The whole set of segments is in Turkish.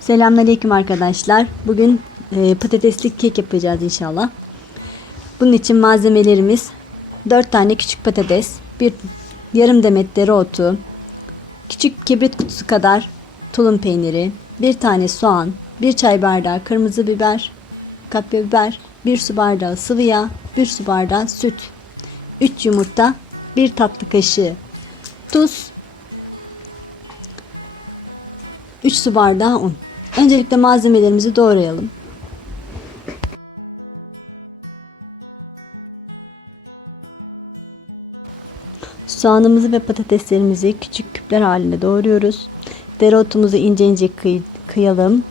Selamünaleyküm arkadaşlar. Bugün e, patatesli kek yapacağız inşallah. Bunun için malzemelerimiz 4 tane küçük patates, bir yarım demet dereotu, küçük kibrit kutusu kadar tulum peyniri, bir tane soğan, bir çay bardağı kırmızı biber, kapya biber, bir su bardağı sıvı yağ, bir su bardağı süt, 3 yumurta, bir tatlı kaşığı tuz, 3 su bardağı un. Öncelikle malzemelerimizi doğrayalım. Soğanımızı ve patateslerimizi küçük küpler halinde doğruyoruz. Dereotumuzu ince ince kıy- kıyalım.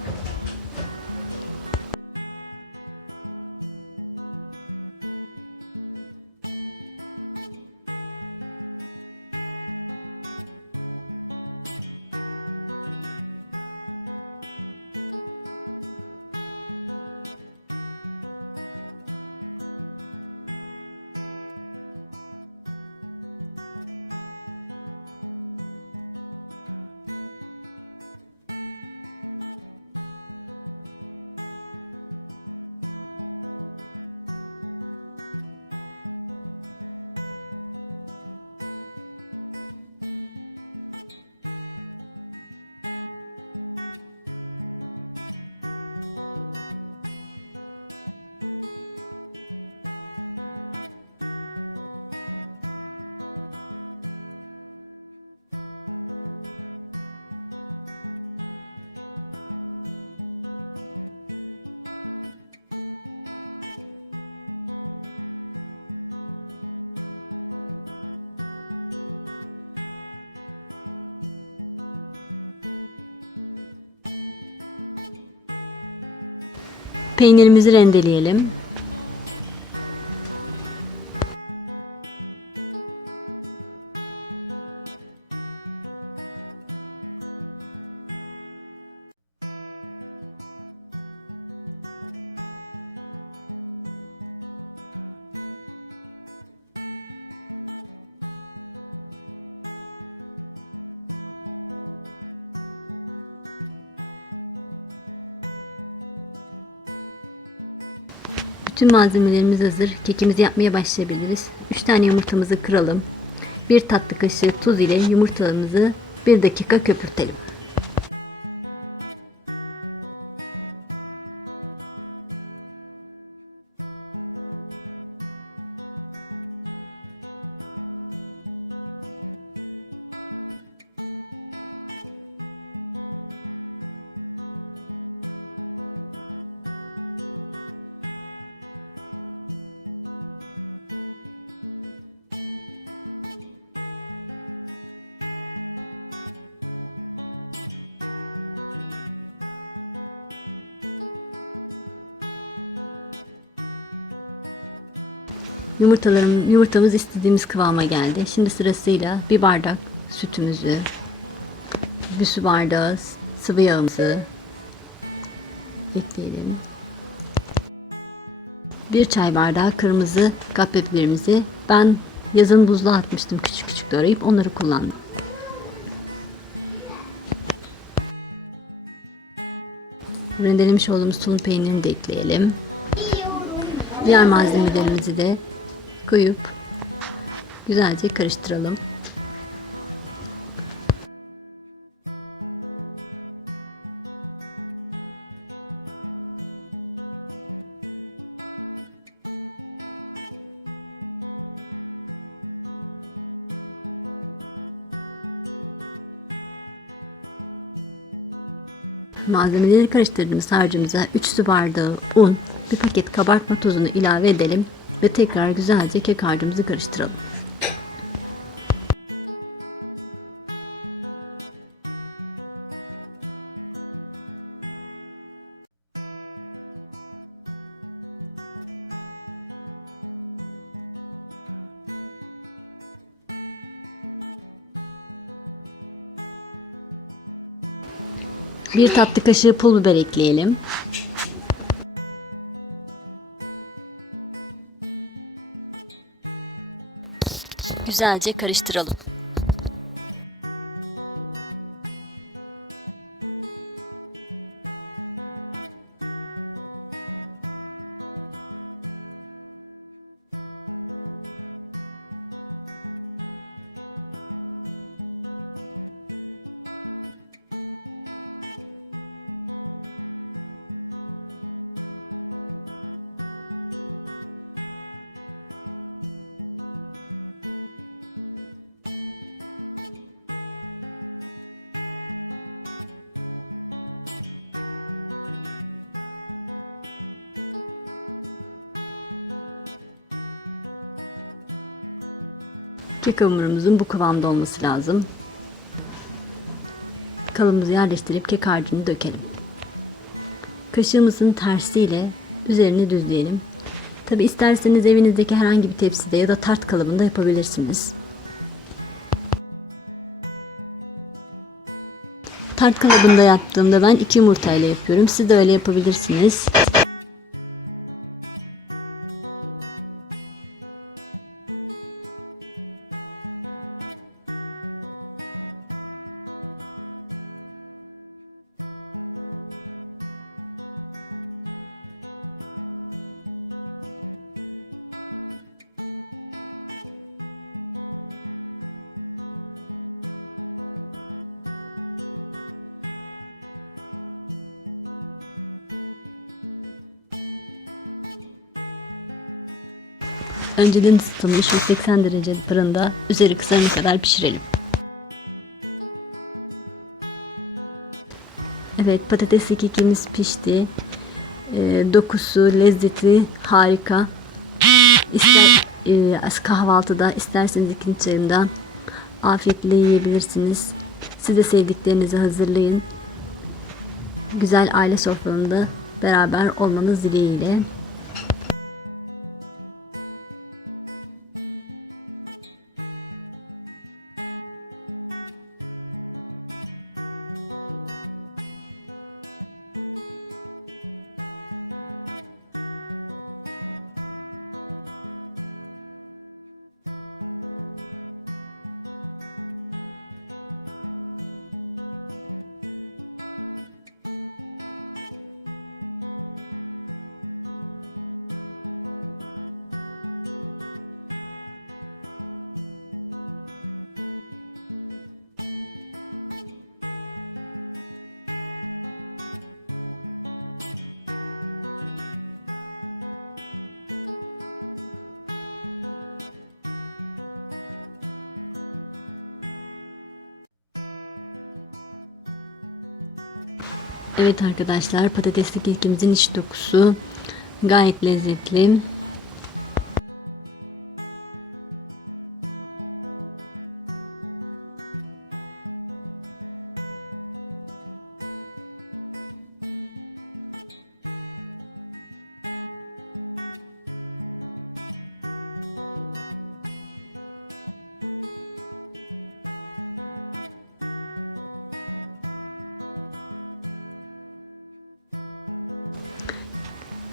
Peynirimizi rendeleyelim. Bütün malzemelerimiz hazır. Kekimizi yapmaya başlayabiliriz. 3 tane yumurtamızı kıralım. 1 tatlı kaşığı tuz ile yumurtalarımızı 1 dakika köpürtelim. Yumurtalarım, yumurtamız istediğimiz kıvama geldi. Şimdi sırasıyla bir bardak sütümüzü, bir su bardağı sıvı yağımızı ekleyelim. Bir çay bardağı kırmızı kapya biberimizi ben yazın buzluğa atmıştım küçük küçük doğrayıp onları kullandım. Rendelemiş olduğumuz tulum peynirini de ekleyelim. Diğer malzemelerimizi de koyup güzelce karıştıralım. Malzemeleri karıştırdığımız harcımıza 3 su bardağı un, bir paket kabartma tozunu ilave edelim ve tekrar güzelce kek harcımızı karıştıralım. Bir tatlı kaşığı pul biber ekleyelim. Güzelce karıştıralım. Kek hamurumuzun bu kıvamda olması lazım. Kalıbımızı yerleştirip kek harcını dökelim. Kaşığımızın tersiyle üzerini düzleyelim. Tabi isterseniz evinizdeki herhangi bir tepside ya da tart kalıbında yapabilirsiniz. Tart kalıbında yaptığımda ben iki yumurtayla yapıyorum. Siz de öyle yapabilirsiniz. Önceden ısıtılmış 180 derece fırında üzeri kızarana kadar pişirelim. Evet patatesli kekimiz pişti. Ee, dokusu, lezzeti harika. İster e, kahvaltıda isterseniz ikinci çayında afiyetle yiyebilirsiniz. Siz de sevdiklerinizi hazırlayın. Güzel aile sofranında beraber olmanız dileğiyle. Evet arkadaşlar patatesli kekimizin iç dokusu gayet lezzetli.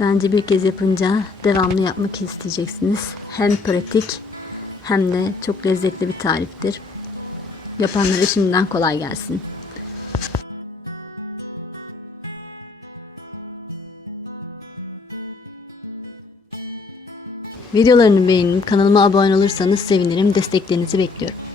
Bence bir kez yapınca devamlı yapmak isteyeceksiniz. Hem pratik hem de çok lezzetli bir tariftir. Yapanlara şimdiden kolay gelsin. Videolarını beğenip kanalıma abone olursanız sevinirim. Desteklerinizi bekliyorum.